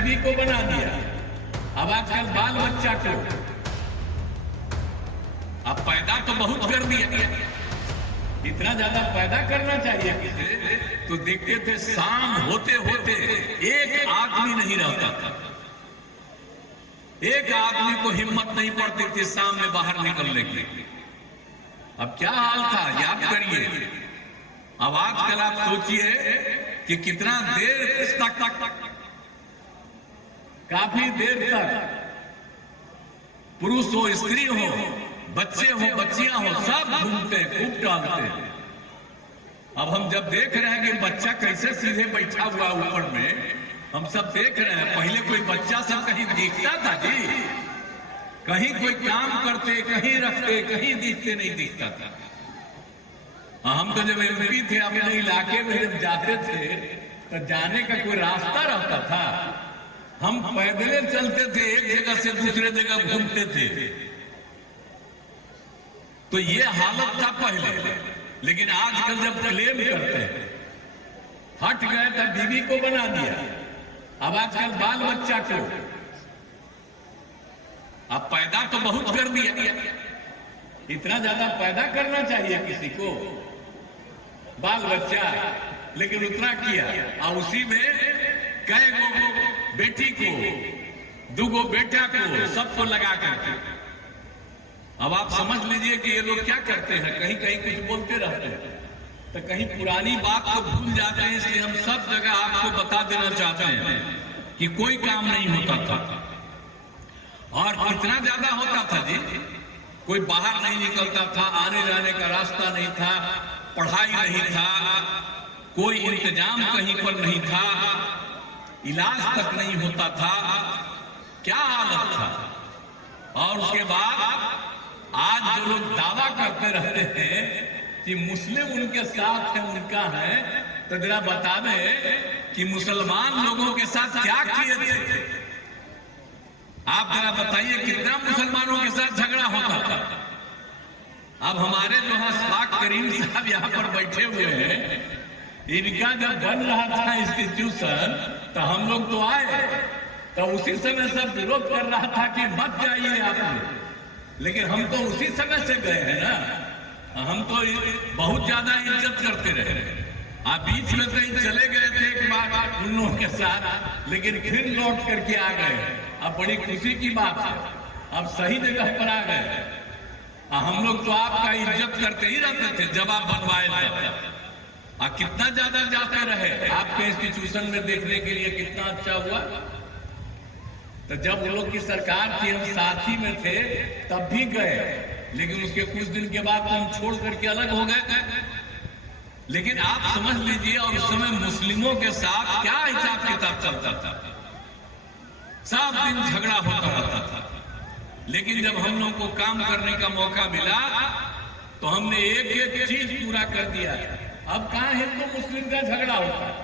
बीवी को बना दिया, अब आजकल बाल बच्चा को अब पैदा तो बहुत कर दिया। इतना ज्यादा पैदा करना चाहिए किसे? तो देखते थे शाम होते होते एक आदमी नहीं रहता था, एक आदमी को हिम्मत नहीं पड़ती थी शाम में बाहर निकलने की। अब क्या हाल था याद करिए। अब आजकल आप सोचिए कि कितना देर तक, काफी देर तक पुरुष हो स्त्री हो बच्चे हो बच्चियां हो सब घूमते हैं, खूब टहलते हैं। अब हम जब देख रहे हैं कि बच्चा कैसे सीधे बैठा हुआ ऊपर में, हम सब देख रहे हैं। पहले कोई बच्चा सब कहीं दिखता था जी, कहीं कोई काम करते कहीं रखते कहीं दिखते नहीं दिखता था। हम तो जब एमपी थे अपने इलाके में जब जाते थे तो जाने का कोई रास्ता रहता था, हम पैदल चलते थे, एक जगह से दूसरे जगह घूमते थे। तो ये हालत था पहले। लेकिन आजकल जब क्लेम करते हैं हट गए तब बीवी को बना दिया, अब आजकल बाल बच्चा को अब पैदा तो बहुत कर दिया। इतना ज्यादा पैदा करना चाहिए किसी को बाल बच्चा, लेकिन उतना किया और उसी में कई गो बेटी को दूगो बेटा को सबको लगा करके। अब आप समझ लीजिए कि ये लोग क्या करते हैं, कहीं कहीं कुछ बोलते रहते हैं तो कहीं पुरानी बात को भूल जाते हैं। इसलिए हम सब जगह आपको बता देना चाहते हैं कि कोई काम नहीं होता था। और कितना ज्यादा होता था जी, कोई बाहर नहीं निकलता था, आने जाने का रास्ता नहीं था, पढ़ाई नहीं था, कोई इंतजाम कहीं पर नहीं था, इलाज तक नहीं होता था। क्या हालत था। और उसके बाद आज जो लोग दावा करते रहते हैं कि मुस्लिम उनके साथ है उनका है, तो जरा बता दें कि मुसलमान लोगों के साथ क्या किए थे। आप जरा बताइए कितना मुसलमानों के साथ झगड़ा होता था। अब हमारे जो है अशफाक करीम साहब यहाँ पर बैठे हुए हैं, इनका जब बन रहा था इंस्टीट्यूशन तो हम लोग तो आए, तो उसी समय सब विरोध कर रहा था कि मत जाइए आप, लेकिन हम तो उसी समय से गए हैं ना। हम तो बहुत ज्यादा इज्जत करते रहे। आप बीच में कहीं चले गए थे एक बार उन लोगों के साथ, लेकिन फिर लौट करके आ गए। अब बड़ी खुशी की बात है, अब सही जगह पर आ गए। हम लोग तो आपका इज्जत करते ही रहते थे जब आप बनवाए थे। कितना ज्यादा जाते रहे आपके इंस्टीट्यूशन में देखने के लिए, कितना अच्छा हुआ। तो जब उन लोग की सरकार थी हम साथी में थे तब भी गए, लेकिन उसके कुछ दिन के बाद हम छोड़ करके अलग हो गए। लेकिन आप समझ लीजिए और उस समय मुस्लिमों के साथ क्या हिसाब किताब चलता था, सब दिन झगड़ा होता रहता था। लेकिन जब हम लोग को काम करने का मौका मिला तो हमने एक एक चीज पूरा कर दिया। अब कहां हिंदू मुस्लिम का झगड़ा होता है,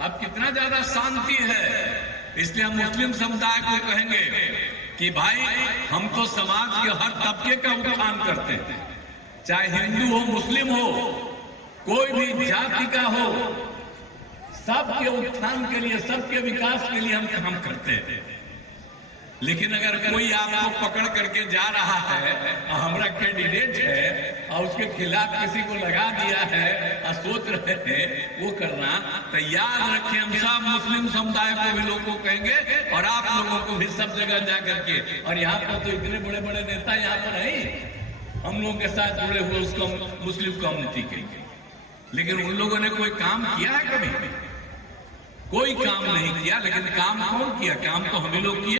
अब कितना ज्यादा शांति है। इसलिए हम मुस्लिम समुदाय को कहेंगे कि भाई हम तो समाज के हर तबके का उत्थान करते हैं, चाहे हिंदू हो मुस्लिम हो कोई भी जाति का हो, सबके उत्थान के लिए सबके विकास के लिए हम काम करते हैं। लेकिन अगर कोई आपको पकड़ करके जा रहा है, हमारा कैंडिडेट है और उसके खिलाफ किसी को लगा दिया है और सोच रहे हैं वो करना, तो याद रखें हम सब मुस्लिम समुदाय को भी लोगों को कहेंगे और आप लोगों को भी सब जगह जा करके। और यहाँ पर तो इतने बड़े बड़े नेता यहाँ पर नहीं हम लोगों के साथ जुड़े हुए उसको मुस्लिम कम्युनिटी के, लेकिन उन लोगों ने कोई काम किया है? कभी कोई काम नहीं किया। लेकिन काम कौन किया? काम तो हम ही लोग किए।